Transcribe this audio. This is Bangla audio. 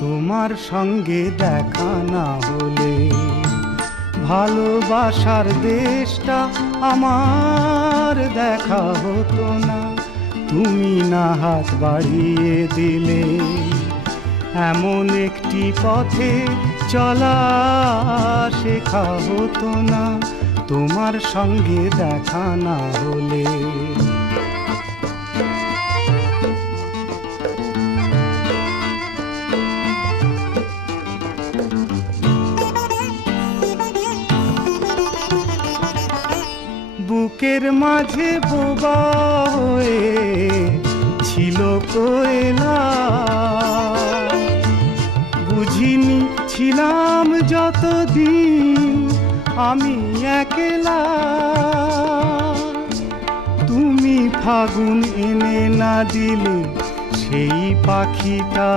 তোমার সঙ্গে দেখা না হলে ভালোবাসার দেশটা আমার দেখা হতো না। তুমি না হাত বাড়িয়ে দিলে এমন একটি পথে চলা শেখা হতো না তোমার সঙ্গে দেখা না হলে। বুকের মাঝে বোবা হয়ে ছিল কোয়েলা, বুঝিনি ছিলাম যতদিন আমি একলা। তুমি ফাগুন এনে না দিলে সেই পাখিটা